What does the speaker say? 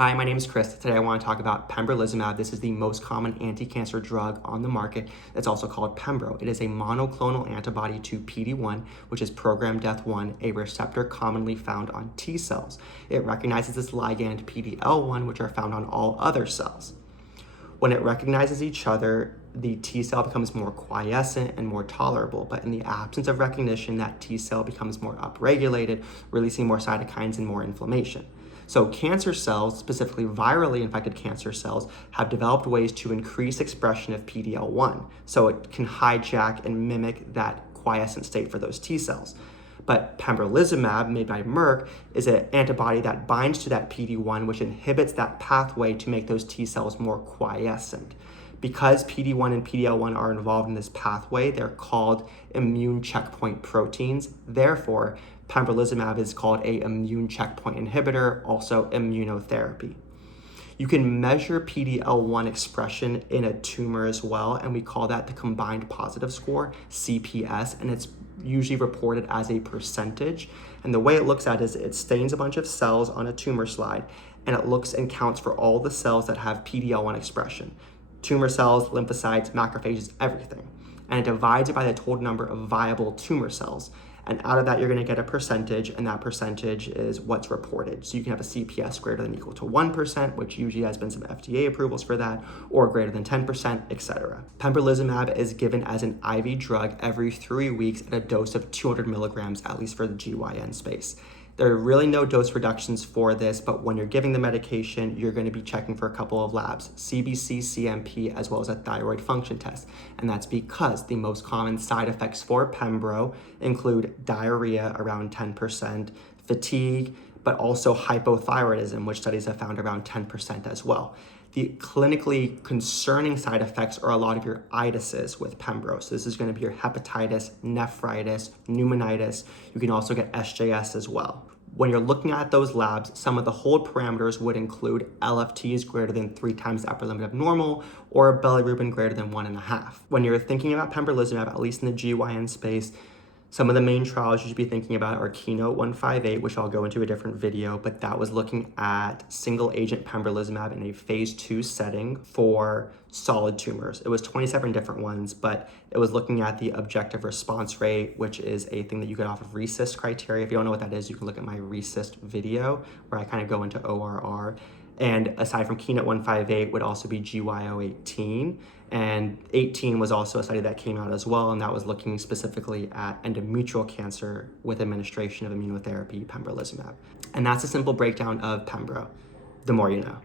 Hi, my name is Chris. Today I want to talk about Pembrolizumab. This is the most common anti-cancer drug on the market. It's also called Pembro. It is a monoclonal antibody to PD-1, which is programmed death 1, a receptor commonly found on T cells. It recognizes this ligand PD-L1, which are found on all other cells. When it recognizes each other, the T cell becomes more quiescent and more tolerable, but in the absence of recognition, that T cell becomes more upregulated, releasing more cytokines and more inflammation. So cancer cells, specifically virally infected cancer cells, have developed ways to increase expression of PD-L1, so it can hijack and mimic that quiescent state for those T cells. But Pembrolizumab, made by Merck, is an antibody that binds to that PD-1, which inhibits that pathway to make those T cells more quiescent. Because PD-1 and PD-L1 are involved in this pathway, they're called immune checkpoint proteins. Therefore, Pembrolizumab is called an immune checkpoint inhibitor, also immunotherapy. You can measure PD-L1 expression in a tumor as well, and we call that the combined positive score, CPS, and it's usually reported as a percentage. And the way it looks at it is it stains a bunch of cells on a tumor slide, and it looks and counts for all the cells that have PD-L1 expression. Tumor cells, lymphocytes, macrophages, everything. And it divides it by the total number of viable tumor cells. And out of that, you're going to get a percentage, and that percentage is what's reported. So you can have a CPS greater than or equal to 1%, which usually has been some FDA approvals for that, or greater than 10%, etc. Pembrolizumab is given as an IV drug every 3 weeks at a dose of 200 milligrams, at least for the GYN space. There are really no dose reductions for this, but when you're giving the medication, you're going to be checking for a couple of labs, CBC, CMP, as well as a thyroid function test. And that's because the most common side effects for Pembro include diarrhea, around 10%, fatigue, but also hypothyroidism, which studies have found around 10% as well. The clinically concerning side effects are a lot of your itises with Pembro. So this is going to be your hepatitis, nephritis, pneumonitis. You can also get SJS as well. When you're looking at those labs, some of the hold parameters would include LFTs greater than 3 times the upper limit of normal, or bilirubin greater than 1.5. When you're thinking about Pembrolizumab, at least in the GYN space, some of the main trials you should be thinking about are Keynote 158, which I'll go into a different video, but that was looking at single agent Pembrolizumab in a phase 2 setting for solid tumors. It was 27 different ones, but it was looking at the objective response rate, which is a thing that you get off of RECIST criteria. If you don't know what that is, you can look at my RECIST video where I kind of go into ORR. And aside from Keynote 158 would also be GYO 18. And 18 was also a study that came out as well, and that was looking specifically at endometrial cancer with administration of immunotherapy, Pembrolizumab. And that's a simple breakdown of Pembro. The more you know.